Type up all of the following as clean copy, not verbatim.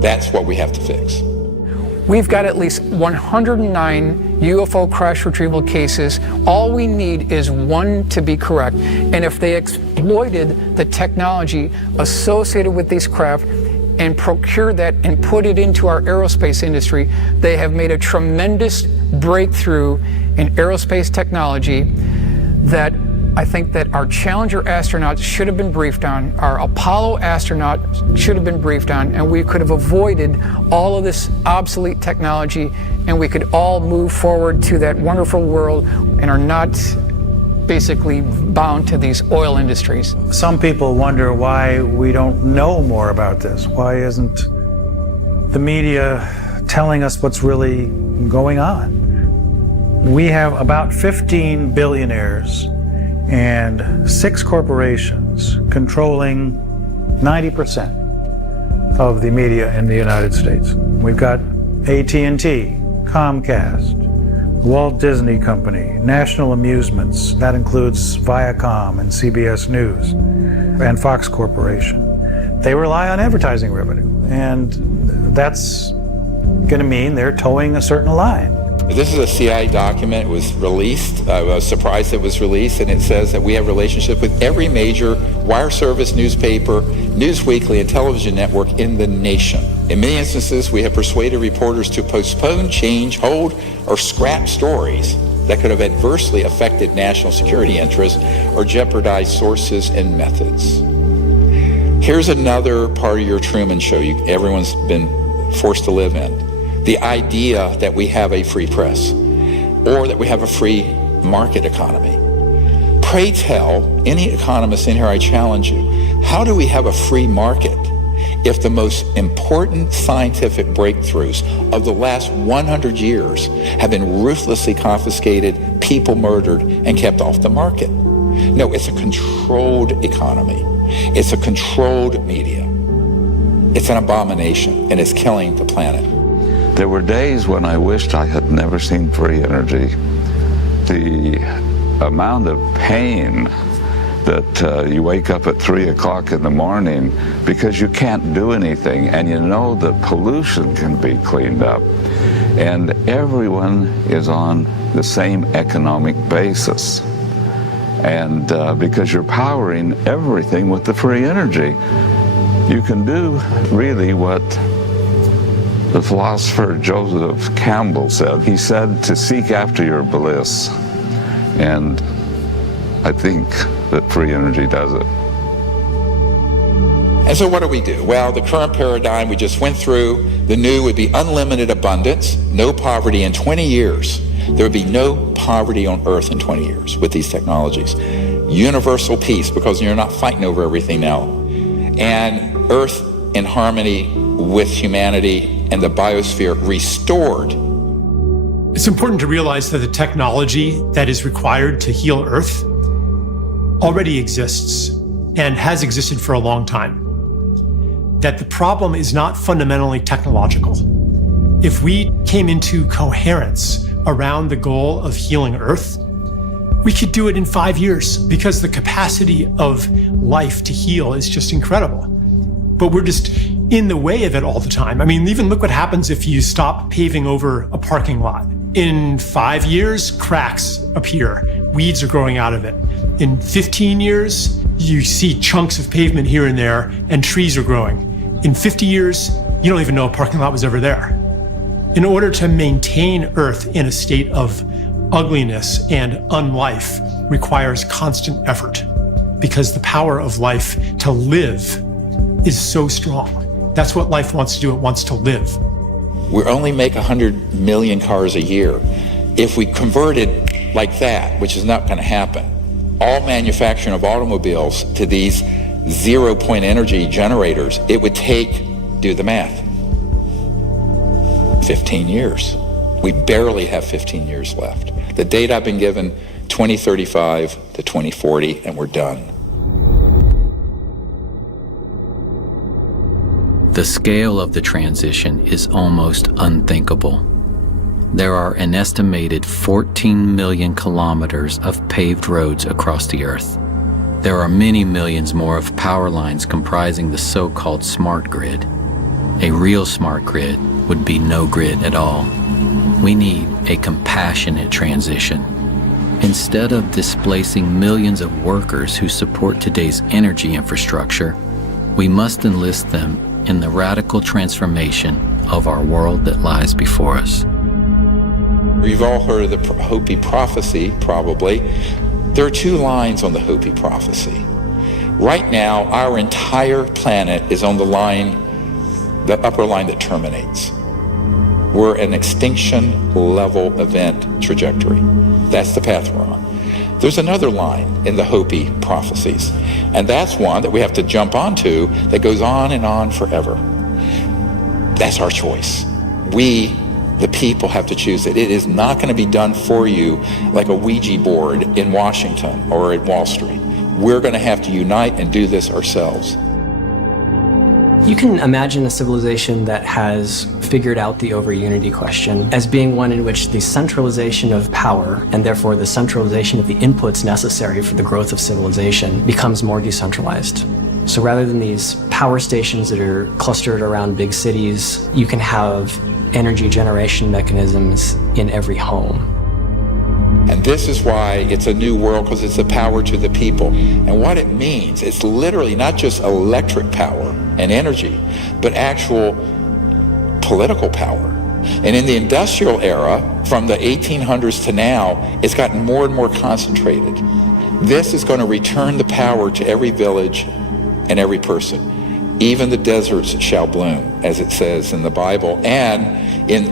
That's what we have to fix. We've got at least 109 UFO crash retrieval cases. All we need is one to be correct. And if they exploited the technology associated with these craft and procure that and put it into our aerospace industry, they have made a tremendous breakthrough in aerospace technology that I think that our Challenger astronauts should have been briefed on, our Apollo astronauts should have been briefed on, and we could have avoided all of this obsolete technology, and we could all move forward to that wonderful world and are not basically bound to these oil industries. Some people wonder why we don't know more about this. Why isn't the media telling us what's really going on? We have about 15 billionaires and 6 corporations controlling 90% of the media in the United States. We've got AT&T, Comcast, Walt Disney Company, National Amusements, that includes Viacom and CBS News, and Fox Corporation. They rely on advertising revenue, and that's going to mean they're towing a certain line. This is a CIA document. It was released. I was surprised it was released, and it says that we have relationship with every major wire service, newspaper, news weekly, and television network in the nation. In many instances, we have persuaded reporters to postpone, change, hold, or scrap stories that could have adversely affected national security interests or jeopardized sources and methods. Here's another part of your Truman Show everyone's been forced to live in. The idea that we have a free press or that we have a free market economy. Pray tell any economist in here, I challenge you, how do we have a free market if the most important scientific breakthroughs of the last 100 years have been ruthlessly confiscated, people murdered, and kept off the market? No, it's a controlled economy. It's a controlled media. It's an abomination, and it's killing the planet. There were days when I wished I had never seen free energy. The amount of pain that you wake up at 3 o'clock in the morning because you can't do anything, and you know that pollution can be cleaned up, and everyone is on the same economic basis. And because you're powering everything with the free energy, you can do really what the philosopher Joseph Campbell said. He said to seek after your bliss, and I think that free energy does it. And so what do? Well, the current paradigm we just went through, the new would be unlimited abundance, no poverty in 20 years. There would be no poverty on Earth in 20 years with these technologies. Universal peace, because you're not fighting over everything now. And Earth in harmony with humanity and the biosphere restored. It's important to realize that the technology that is required to heal Earth already exists and has existed for a long time. That the problem is not fundamentally technological. If we came into coherence around the goal of healing Earth, we could do it in 5 years because the capacity of life to heal is just incredible. But we're just in the way of it all the time. I mean, even look what happens if you stop paving over a parking lot. In 5 years, cracks appear. Weeds are growing out of it. In 15 years, you see chunks of pavement here and there, and trees are growing. In 50 years, you don't even know a parking lot was ever there. In order to maintain Earth in a state of ugliness and unlife requires constant effort, because the power of life to live is so strong. That's what life wants to do. It wants to live. We only make 100 million cars a year. If we converted like that, which is not going to happen, all manufacturing of automobiles to these zero-point energy generators, it would take, do the math, 15 years. We barely have 15 years left. The date I've been given, 2035 to 2040, and we're done. The scale of the transition is almost unthinkable. There are an estimated 14 million kilometers of paved roads across the Earth. There are many millions more of power lines comprising the so-called smart grid. A real smart grid would be no grid at all. We need a compassionate transition. Instead of displacing millions of workers who support today's energy infrastructure, we must enlist them in the radical transformation of our world that lies before us. You've all heard of the Hopi prophecy, probably. There are two lines on the Hopi prophecy. Right now, our entire planet is on the line, the upper line that terminates. We're an extinction level event trajectory. That's the path we're on. There's another line in the Hopi prophecies, and that's one that we have to jump onto that goes on and on forever. That's our choice. We, the people, have to choose it. It is not going to be done for you like a Ouija board in Washington or at Wall Street. We're going to have to unite and do this ourselves. You can imagine a civilization that has figured out the over-unity question as being one in which the centralization of power, and therefore the centralization of the inputs necessary for the growth of civilization, becomes more decentralized. So rather than these power stations that are clustered around big cities, you can have energy generation mechanisms in every home. And this is why it's a new world, because it's the power to the people. And what it means, it's literally not just electric power and energy, but actual political power. And in the industrial era, from the 1800s to now, it's gotten more and more concentrated. This is going to return the power to every village and every person. Even the deserts shall bloom, as it says in the Bible. And in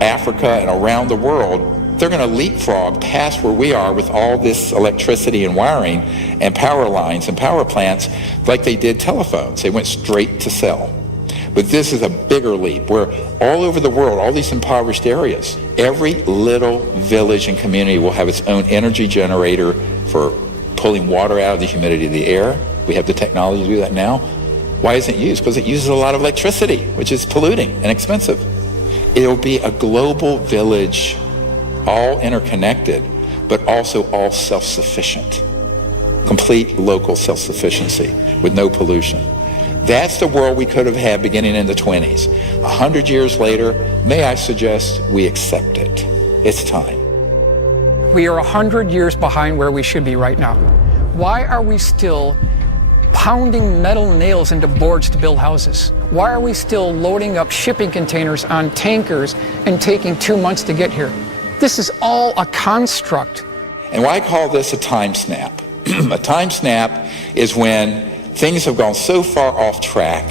Africa and around the world, they're going to leapfrog past where we are with all this electricity and wiring and power lines and power plants like they did telephones. They went straight to cell. But this is a bigger leap where all over the world, all these impoverished areas, every little village and community will have its own energy generator for pulling water out of the humidity of the air. We have the technology to do that now. Why isn't it used? Because it uses a lot of electricity, which is polluting and expensive. It'll be a global village, all interconnected, but also all self-sufficient. Complete local self-sufficiency with no pollution. That's the world we could have had beginning in the 20s. 100 years later, may I suggest we accept it. It's time. We are 100 years behind where we should be right now. Why are we still pounding metal nails into boards to build houses? Why are we still loading up shipping containers on tankers and taking 2 months to get here? This is all a construct. And why I call this a time snap. A time snap is when things have gone so far off track,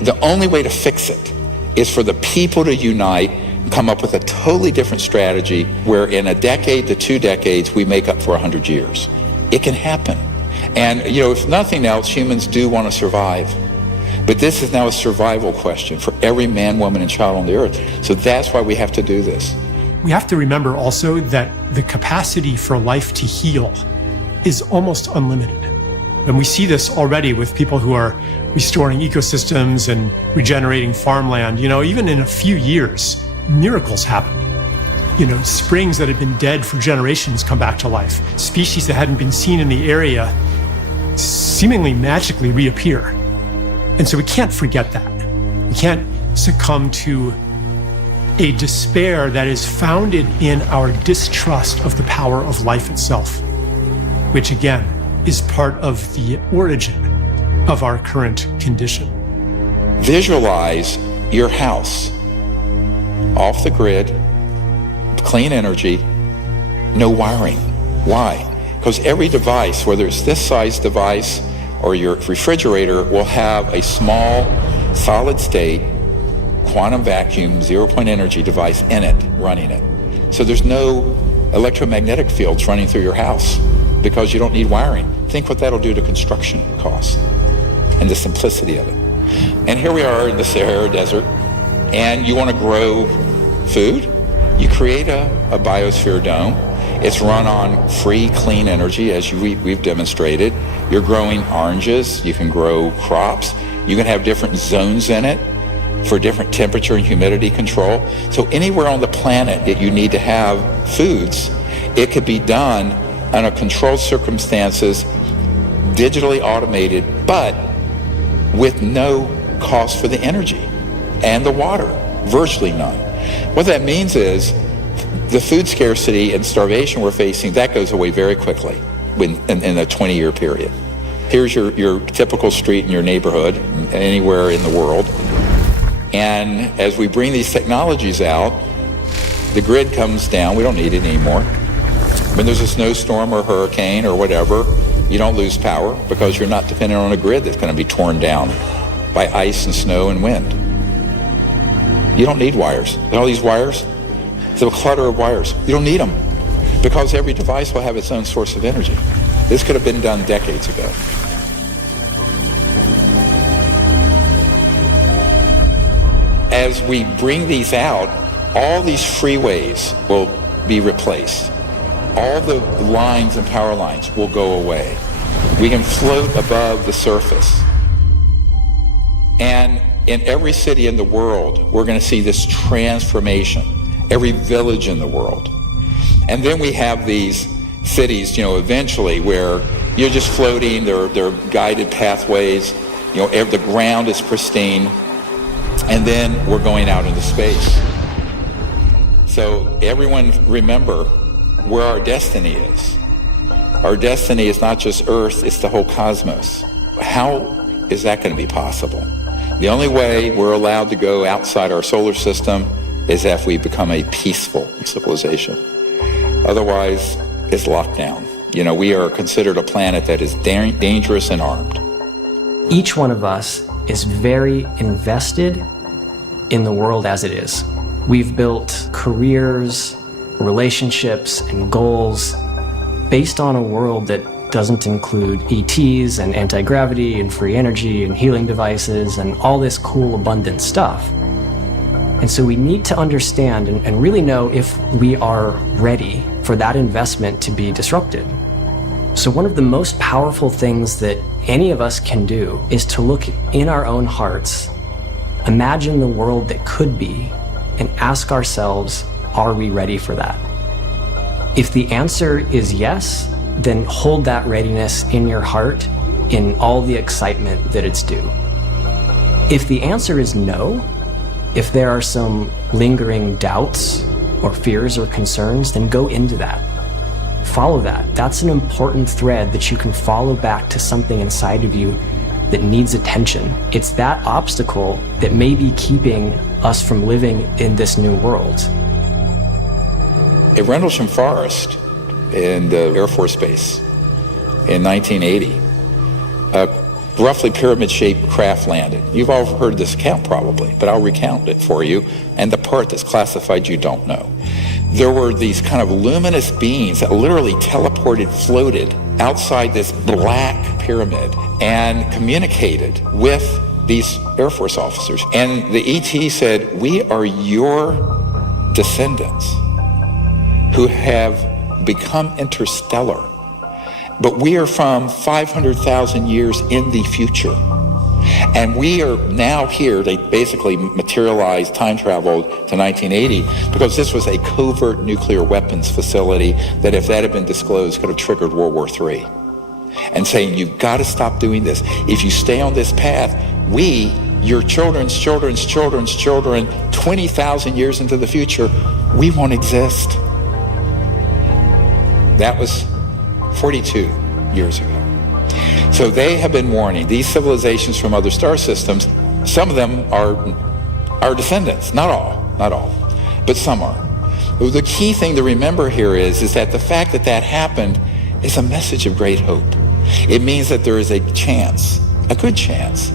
the only way to fix it is for the people to unite and come up with a totally different strategy where in a decade to 2 decades, we make up for 100 years. It can happen. And, you know, if nothing else, humans do want to survive. But this is now a survival question for every man, woman, and child on the earth. So that's why we have to do this. We have to remember also that the capacity for life to heal is almost unlimited. And we see this already with people who are restoring ecosystems and regenerating farmland. You know, even in a few years, miracles happen. You know, springs that had been dead for generations come back to life. Species that hadn't been seen in the area seemingly magically reappear. And so we can't forget that. We can't succumb to a despair that is founded in our distrust of the power of life itself, which again is part of the origin of our current condition. Visualize your house off the grid, clean energy, no wiring. Why? Because every device, whether it's this size device or your refrigerator, will have a small solid state quantum vacuum, 0-point energy device in it, running it. So there's no electromagnetic fields running through your house because you don't need wiring. Think what that'll do to construction costs and the simplicity of it. And here we are in the Sahara Desert, and you want to grow food? You create a biosphere dome. It's run on free, clean energy, as we've demonstrated. You're growing oranges. You can grow crops. You can have different zones in it for different temperature and humidity control. So anywhere on the planet that you need to have foods, it could be done under controlled circumstances, digitally automated, but with no cost for the energy. and the water, virtually none. What that means is the food scarcity and starvation we're facing, that goes away very quickly in a 20-year period. Here's your typical street in your neighborhood, anywhere in the world. And as we bring these technologies out, the grid comes down. We don't need it anymore. When there's a snowstorm or hurricane or whatever, you don't lose power because you're not dependent on a grid that's going to be torn down by ice and snow and wind. You don't need wires. And all these wires, it's a clutter of wires. You don't need them because every device will have its own source of energy. This could have been done decades ago. As we bring these out, all these freeways will be replaced. All the lines and power lines will go away. We can float above the surface. And in every city in the world, we're going to see this transformation. Every village in the world. And then we have these cities, eventually where you're just floating, there are guided pathways, the ground is pristine, and then we're going out into space. So everyone remember where our destiny is. Our destiny is not just Earth, it's the whole cosmos. How is that going to be possible? The only way we're allowed to go outside our solar system is if we become a peaceful civilization. Otherwise, it's locked down. We are considered a planet that is dangerous and armed. Each one of us is very invested in the world as it is. We've built careers, relationships, and goals based on a world that doesn't include ETs and anti-gravity and free energy and healing devices and all this cool, abundant stuff. And so we need to understand and really know if we are ready for that investment to be disrupted. So one of the most powerful things that any of us can do is to look in our own hearts, imagine the world that could be, and ask ourselves, are we ready for that? If the answer is yes, then hold that readiness in your heart in all the excitement that it's due. If the answer is no, if there are some lingering doubts or fears or concerns, then go into that. Follow that. That's an important thread that you can follow back to something inside of you that needs attention. It's that obstacle that may be keeping us from living in this new world. At Rendlesham Forest in the Air Force Base in 1980, a roughly pyramid-shaped craft landed. You've all heard this account probably, but I'll recount it for you, and the part that's classified you don't know. There were these kind of luminous beings that literally teleported, floated outside this black pyramid and communicated with these Air Force officers. And the ET said, "We are your descendants who have become interstellar, but we are from 500,000 years in the future. And we are now here." They basically materialized, time traveled to 1980 because this was a covert nuclear weapons facility that, if that had been disclosed, could have triggered World War III. And saying, you've got to stop doing this. If you stay on this path, we, your children's children's children's children, 20,000 years into the future, we won't exist. That was 42 years ago. So they have been warning these civilizations from other star systems. Some of them are our descendants, not all, but some are. The key thing to remember here is that the fact that that happened is a message of great hope. It means that there is a chance, a good chance,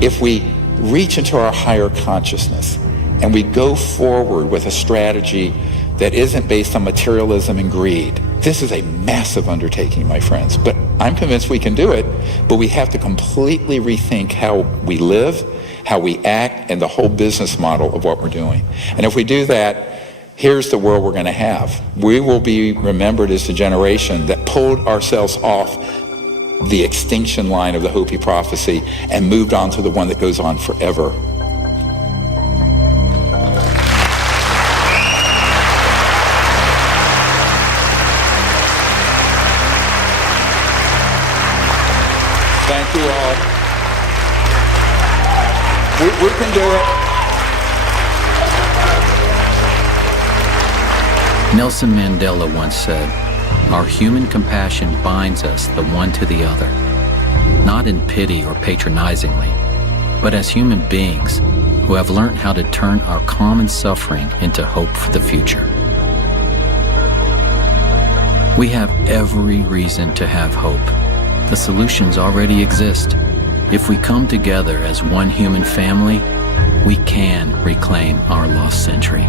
if we reach into our higher consciousness and we go forward with a strategy that isn't based on materialism and greed. This is a massive undertaking, my friends, but I'm convinced we can do it, but we have to completely rethink how we live, how we act, and the whole business model of what we're doing. And if we do that, here's the world we're going to have. We will be remembered as the generation that pulled ourselves off the extinction line of the Hopi prophecy and moved on to the one that goes on forever. Thank you all. We can do it. Nelson Mandela once said, "Our human compassion binds us the one to the other, not in pity or patronizingly, but as human beings who have learned how to turn our common suffering into hope for the future." We have every reason to have hope. The solutions already exist. If we come together as one human family, we can reclaim our lost century.